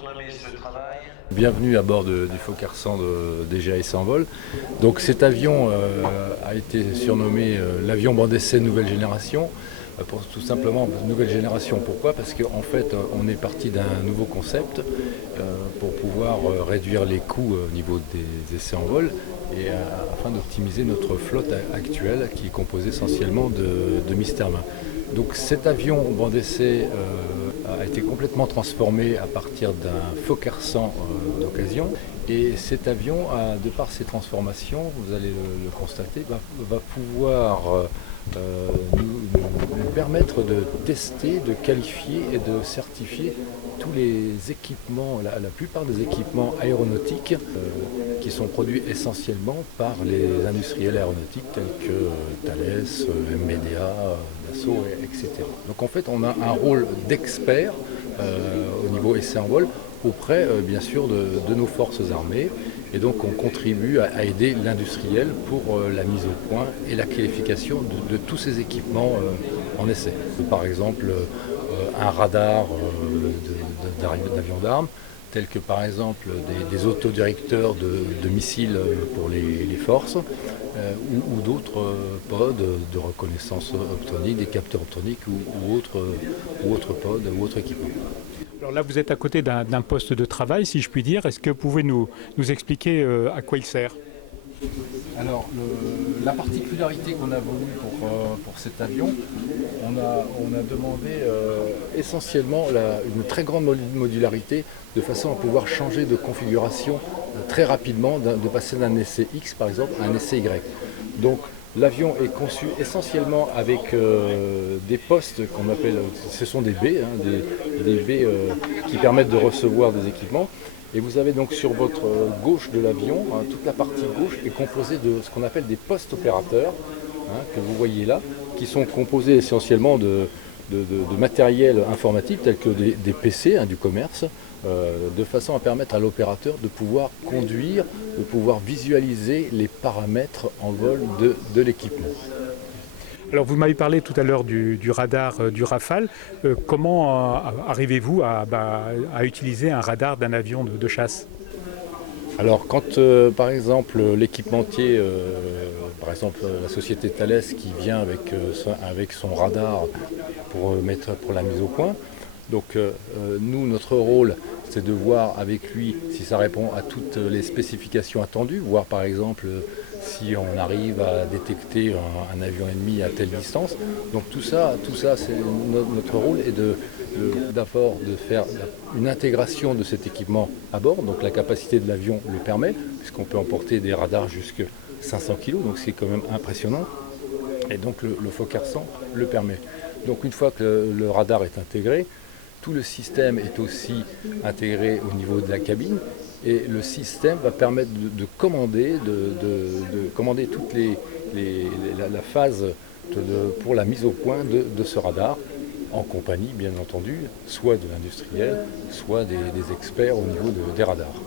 surnommer ce travail. Bienvenue à bord du Fokker 100 de DGAC Envol. Donc cet avion a été surnommé l'avion bande essai nouvelle génération. Pour tout simplement nouvelle génération. Pourquoi? Parce qu'en fait on est parti d'un nouveau concept pour pouvoir réduire les coûts au niveau des essais en vol et afin d'optimiser notre flotte actuelle qui est composée essentiellement de Misterman. Donc cet avion bande essai a été complètement transformé à partir d'un Fokker 100 d'occasion. Et cet avion, de par ses transformations, vous allez le constater, va pouvoir nous permettre de tester, de qualifier et de certifier tous les équipements, la plupart des équipements aéronautiques qui sont produits essentiellement par les industriels aéronautiques tels que Thales, MBDA, Dassault, etc. Donc en fait on a un rôle d'expert au niveau essai en vol auprès bien sûr de nos forces armées et donc on contribue à aider l'industriel pour la mise au point et la qualification de tous ces équipements en essai. Par exemple un radar d'avion d'armes, tels que par exemple des autodirecteurs de missiles pour les forces, ou d'autres pods de reconnaissance optronique, des capteurs optroniques ou autres pods ou autres équipements. Alors là, vous êtes à côté d'un poste de travail, si je puis dire. Est-ce que vous pouvez nous expliquer à quoi il sert? Alors, la particularité qu'on a voulu pour cet avion, on a demandé essentiellement une très grande modularité de façon à pouvoir changer de configuration très rapidement, de passer d'un essai X par exemple à un essai Y. Donc l'avion est conçu essentiellement avec des postes qu'on appelle, ce sont des baies, des baies qui permettent de recevoir des équipements. Et vous avez donc sur votre gauche de l'avion, toute la partie gauche est composée de ce qu'on appelle des postes opérateurs, que vous voyez là, qui sont composés essentiellement de matériel informatique tel que des PC, du commerce, de façon à permettre à l'opérateur de pouvoir conduire, de pouvoir visualiser les paramètres en vol de l'équipement. Alors vous m'avez parlé tout à l'heure du radar du Rafale. Comment arrivez-vous à utiliser un radar d'un avion de chasse? Alors quand par exemple l'équipementier, par exemple la société Thales qui vient avec son radar pour la mise au point, donc nous notre rôle c'est de voir avec lui si ça répond à toutes les spécifications attendues, voir par exemple si on arrive à détecter un avion ennemi à telle distance. Donc tout ça c'est notre rôle est d'abord de faire une intégration de cet équipement à bord, donc la capacité de l'avion le permet, puisqu'on peut emporter des radars jusqu'à 500 kg, donc c'est quand même impressionnant, et donc le Fokker 100 le permet. Donc une fois que le radar est intégré, tout le système est aussi intégré au niveau de la cabine, et le système va permettre de commander, commander toute la phase pour la mise au point de ce radar, en compagnie bien entendu, soit de l'industriel, soit des experts au niveau des radars.